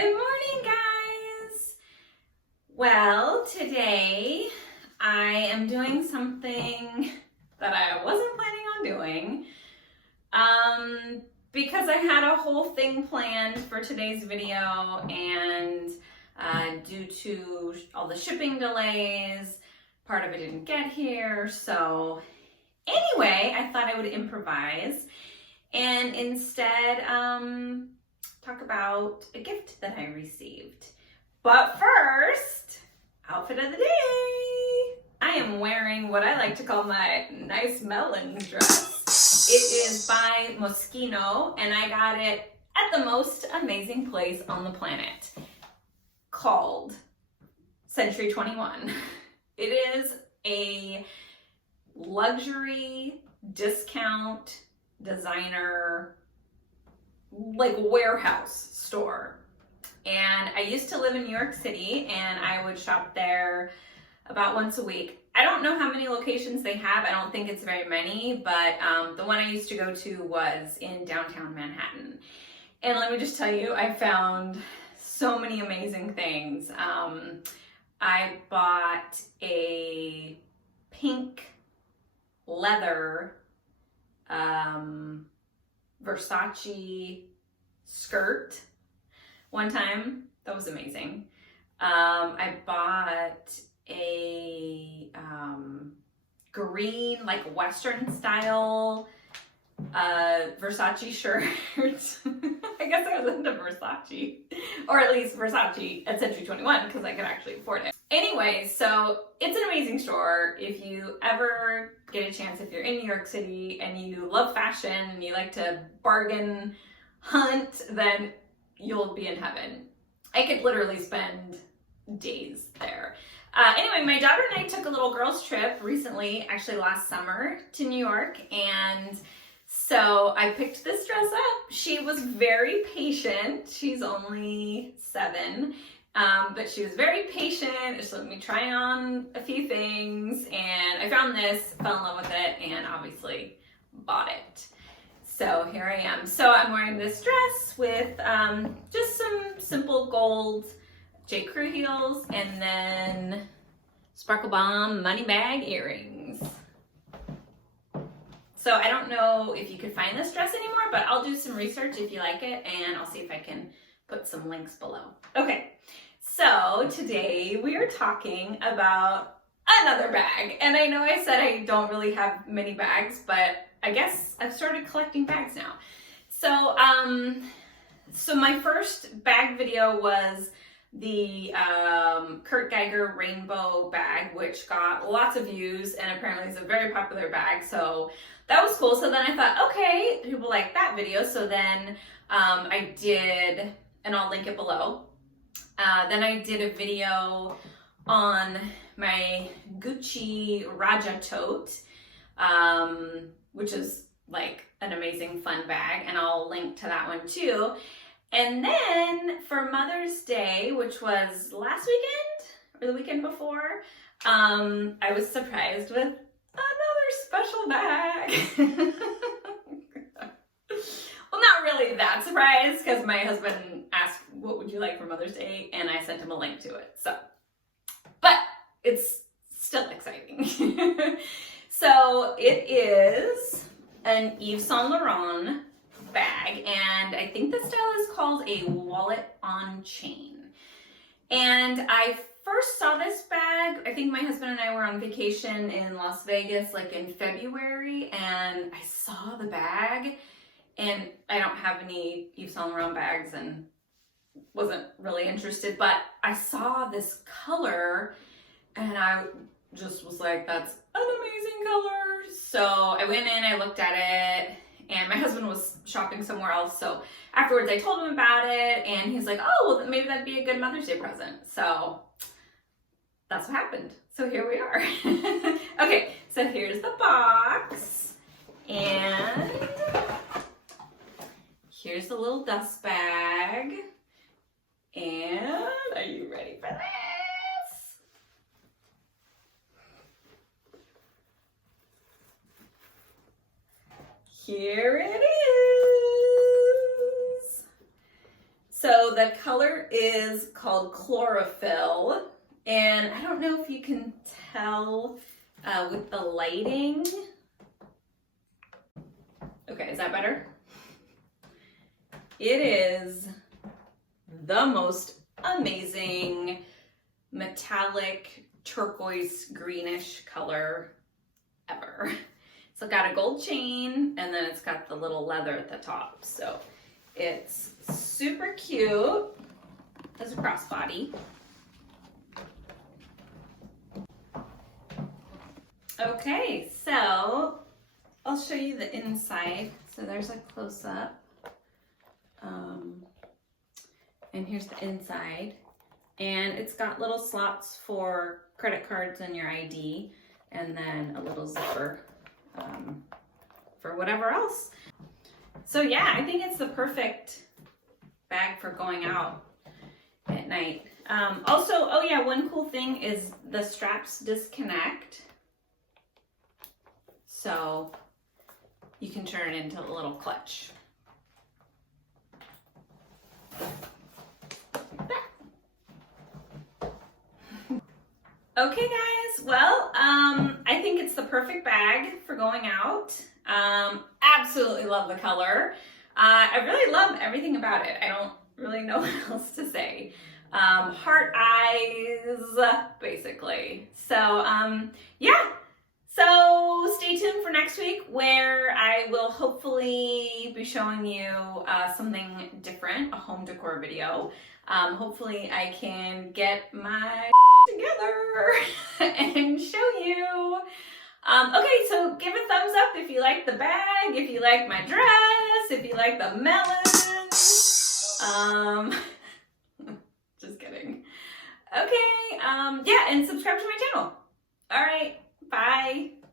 Good morning, guys. Well, today I am doing something that I wasn't planning on doing because I had a whole thing planned for today's video, and due to all the shipping delays, part of it didn't get here. So anyway, I thought I would improvise and instead talk about a gift that I received. But first, outfit of the day. I am wearing what I like to call my nice melon dress. It is by Moschino, and I got it at the most amazing place on the planet called Century 21. It is a luxury discount designer like warehouse store, and I used to live in New York City and I would shop there about once a week. I don't know how many locations they have. I don't think it's very many, but the one I used to go to was in downtown Manhattan. And let me just tell you, I found so many amazing things. I bought a pink leather Versace skirt one time. That was amazing. I bought a green, like Western style Versace shirt. I guess I was into Versace, or at least Versace at Century 21 because I could actually afford it. Anyway, so it's an amazing store. If you ever get a chance, if you're in New York City and you love fashion and you like to bargain hunt, then you'll be in heaven. I could literally spend days there. Anyway, my daughter and I took a little girls trip recently, actually last summer, to New York, and so I picked this dress up. She was very patient. She's only 7, but she was very patient. Just let me try on a few things, and I found this, fell in love with it, and obviously bought it. So here I am. So I'm wearing this dress with just some simple gold J.Crew heels and then Sparkle Bomb money bag earrings. So I don't know if you could find this dress anymore, but I'll do some research if you like it, and I'll see if I can put some links below. Okay, so today we are talking about another bag. And I know I said I don't really have many bags, but I guess I've started collecting bags now. So, so my first bag video was the Kurt Geiger rainbow bag, which got lots of views and apparently is a very popular bag. So that was cool. So then I thought, okay, people like that video. So then I did, and I'll link it below. Then I did a video on my Gucci Raja tote, which is like an amazing fun bag, and I'll link to that one too. And then for Mother's Day, which was last weekend or the weekend before, I was surprised with another special bag. Well, not really that surprised, because my husband asked, what would you like for Mother's Day? And I sent him a link to it. So, but it's still exciting. So it is an Yves Saint Laurent bag, and I think the style is called a wallet on chain. And I first saw this bag, I think my husband and I were on vacation in Las Vegas like in February, and I saw the bag, and I don't have any Yves Saint Laurent bags and wasn't really interested, but I saw this color and I just was like, that's an amazing color. So I went in, I looked at it, and my husband was shopping somewhere else. So afterwards I told him about it, and he's like, oh, well, maybe that'd be a good Mother's Day present. So that's what happened. So here we are. Okay, so here's the box, and here's the little dust bag. And are you ready for this? Here it is. So the color is called Chlorophyll, and I don't know if you can tell with the lighting. Okay, is that better? It is the most amazing metallic turquoise greenish color ever. So it's got a gold chain, and then it's got the little leather at the top. So it's super cute as a crossbody. Okay, so I'll show you the inside. So there's a close-up. And here's the inside. And it's got little slots for credit cards and your ID, and then a little zipper for whatever else. So yeah, I think it's the perfect bag for going out at night. Also, oh yeah, one cool thing is the straps disconnect. So you can turn it into a little clutch. Okay guys, well, I think it's the perfect bag for going out. Absolutely love the color. I really love everything about it. I don't really know what else to say. Heart eyes, basically. So, yeah. So stay tuned for next week, where I will hopefully be showing you something different, a home decor video. Hopefully I can get my together and show you. Okay, so give a thumbs up if you like the bag, if you like my dress, if you like the melons. Just kidding. Okay, yeah, and subscribe to my channel. All right, bye.